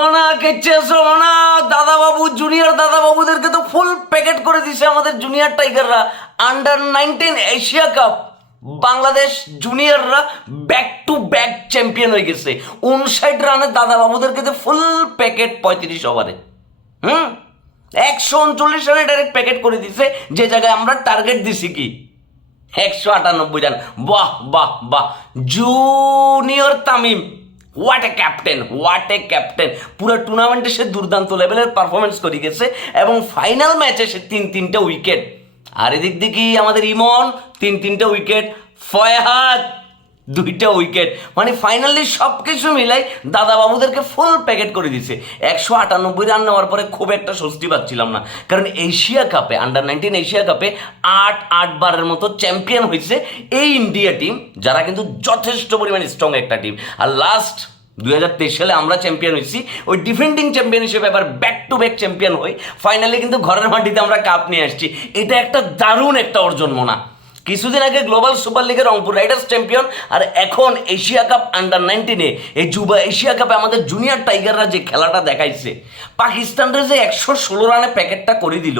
সোনা কেচ্ছে সোনা। দাদা বাবু জুনিয়র দাদা বাবুদেরকে তো ফুল প্যাকেট করে দিছে আমাদের junior টাইগাররা under nineteen Asia cup Bangladesh জুনিয়ররা back to back champion হয়ে গেছে। উনষাট রানে দাদা বাবুদেরকে তো ফুল প্যাকেট পঁয়ত্রিশ ওভারে হুম? একশো উনচল্লিশ রানে ডাইরেক্ট প্যাকেট করে দিছে। যে জায়গায় আমরা টার্গেট দিছি কি? একশো আটানব্বই রান। বাহ বাহ বাহ। Junior Tamim. What a captain what a captain পুরো টুর্নামেন্টে সে দুর্দান্ত লেভেলের পারফরমেন্স করে গেছে এবং ফাইনাল ম্যাচে সে তিন তিনটে উইকেট আর এদিক দিকেই আমাদের ইমন, তিন তিনটে উইকেট ফয়াদ দুইটা উইকেট মানে ফাইনালি সব কিছু মিলাই দাদা বাবুদেরকে ফুল প্যাকেট করে দিছে একশো আটানব্বই রান নেওয়ার পরে খুব একটা স্বস্তি পাচ্ছিলাম না। কারণ এশিয়া কাপে আন্ডার নাইনটিন এশিয়া কাপে আট আট বারের মতো চ্যাম্পিয়ন হয়েছে এই ইন্ডিয়া টিম যারা কিন্তু যথেষ্ট পরিমাণে স্ট্রং একটা টিম আর লাস্ট দুই হাজার তেইশ সালে আমরা চ্যাম্পিয়ন হয়েছি, ওই ডিফেন্ডিং চ্যাম্পিয়ন হিসেবে এবার ব্যাক টু ব্যাক চ্যাম্পিয়ন হই। ফাইনালি কিন্তু ঘরের মাটিতে আমরা কাপ নিয়ে আসছি। এটা একটা দারুণ একটা অর্জন, মোনা। কিছুদিন আগে গ্লোবাল সুপার লিগের রংপুর রাইডার্স চ্যাম্পিয়ন আর এখন এশিয়া কাপ আন্ডার নাইনটিনে এই যুবা এশিয়া কাপে আমাদের জুনিয়র টাইগাররা যে খেলাটা দেখাইছে, পাকিস্তানরা যে একশো ষোলো রানে প্যাকেটটা করে দিল,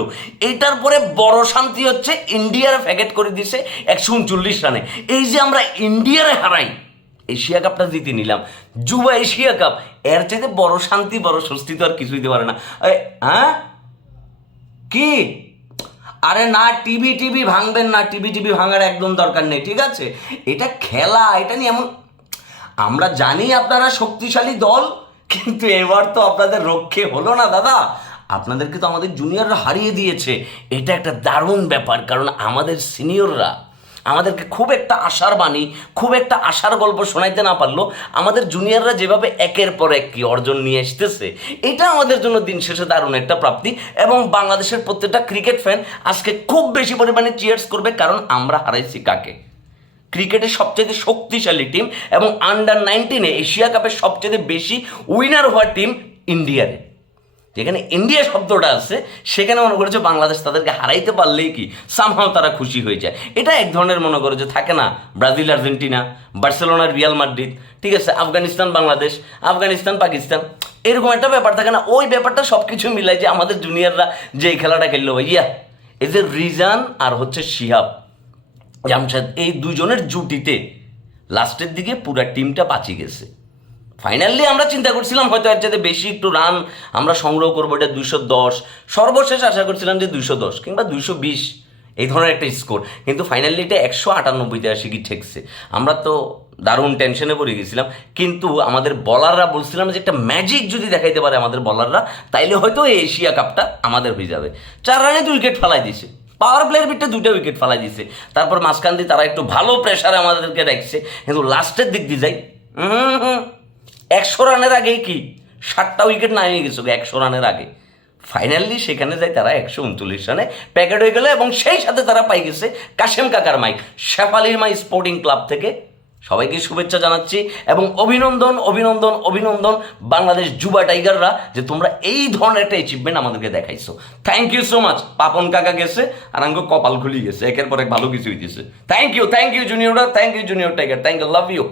এইটার পরে বড় শান্তি হচ্ছে ইন্ডিয়ার প্যাকেট করে দিছে একশো উনচল্লিশ রানে। এই যে আমরা ইন্ডিয়ারে হারাই, এশিয়া কাপটা জিতে নিলাম, যুবা এশিয়া কাপ, এর চাইতে বড় শান্তি, বড় স্বস্তি তো আর কিছুই দিতে পারে না। হ্যাঁ? কি? আরে না, টিভি টিভি ভাঙবেন না, টিভি টিভি ভাঙার একদম দরকার নেই, ঠিক আছে? এটা খেলা, এটা নিয়ে এমন আমরা জানি আপনারা শক্তিশালী দল, কিন্তু এবার তো আপনাদের রক্ষে হলো না, দাদা। আপনাদেরকে তো আমাদের জুনিয়ররা হারিয়ে দিয়েছে। এটা একটা দারুণ ব্যাপার, কারণ আমাদের সিনিয়ররা আমাদেরকে খুব একটা আশার বাণী, খুব একটা আশার গল্প শোনাইতে না পারল, আমাদের জুনিয়ররা যেভাবে একের পর এক কি অর্জন নিয়ে আসতেছে এটা আমাদের জন্য দিন শেষে দারুণ একটা প্রাপ্তি এবং বাংলাদেশের প্রত্যেকটা ক্রিকেট ফ্যান আজকে খুব বেশি পরিমাণে চিয়ার্স করবে কারণ আমরা হারাইছি কাকে? ক্রিকেটের সবচেয়ে শক্তিশালী টিম এবং আন্ডার নাইনটিনে এশিয়া কাপের সবচেয়ে বেশি উইনার হওয়া টিম ইন্ডিয়ারে যেখানে ইন্ডিয়া শব্দটা আছে, সেখানে মনে করেছে বাংলাদেশ তাদেরকে হারাইতে পারলেই কি? সামহাও তারা খুশি হয়ে যায়। এটা এক ধরনের মনে করে যে থাকে না, ব্রাজিল, আর্জেন্টিনা, বার্সেলোনার, রিয়াল মাদ্রিদ, ঠিক আছে? আফগানিস্তান, বাংলাদেশ, আফগানিস্তান, পাকিস্তান, এরকম একটা ব্যাপার থাকে না। ওই ব্যাপারটা সব কিছু মিলাই যে আমাদের জুনিয়ররা যে খেলাটা খেললো ভাইয়া এই যে রিজান আর হচ্ছে শিহাব। জামশেদ, এই দুজনের জুটিতে লাস্টের দিকে পুরা টিমটা বাঁচিয়ে গেছে। ফাইনালি আমরা চিন্তা করছিলাম হয়তো এর চাইতে বেশি একটু রান আমরা সংগ্রহ করব এটা দুইশো দশ। সর্বশেষ আশা করছিলাম যে দুইশো দশ কিংবা দুইশো বিশ, এই ধরনের একটা স্কোর কিন্তু ফাইনালি এটা একশো আটানব্বইতে আসে কি ঠেকছে। আমরা তো দারুণ টেনশনে পড়ে গেছিলাম। কিন্তু আমাদের বলাররা বলছিলাম যে একটা ম্যাজিক যদি দেখাইতে পারে আমাদের বলাররা তাইলে হয়তো এই এশিয়া কাপটা আমাদের হয়ে যাবে। চার রানে দুই উইকেট ফেলাই দিছে পাওয়ার প্লেয়ার বিটে দুইটা উইকেট ফেলাই দিছে তারপর মাঝখান দিয়ে তারা একটু ভালো প্রেশারে আমাদেরকে রাখছে। কিন্তু লাস্টের দিক দিয়ে যাই হুম হুম একশো রানের আগেই কি? সাতটা উইকেট নামিয়ে গেছে একশো রানের আগে। ফাইনালি সেখানে যাই তারা একশো উনচল্লিশ রানে প্যাকেট হয়ে গেলে এবং সেই সাথে তারা পাই গেছে কাশেম কাকার মাইক। শেফালির মাই স্পোর্টিং ক্লাব থেকে। সবাইকে শুভেচ্ছা জানাচ্ছি এবং অভিনন্দন অভিনন্দন অভিনন্দন বাংলাদেশ যুবা টাইগাররা যে তোমরা এই ধরনের একটা অ্যাচিভমেন্ট আমাদেরকে দেখাইছো। Thank you so much Papon কাকা গেছে আর আঙ্গ কপাল খুলি গেছে। একের পর এক ভালো কিছু হইতেছে। Thank you thank you জুনিয়ররা thank you junior tiger thank you love you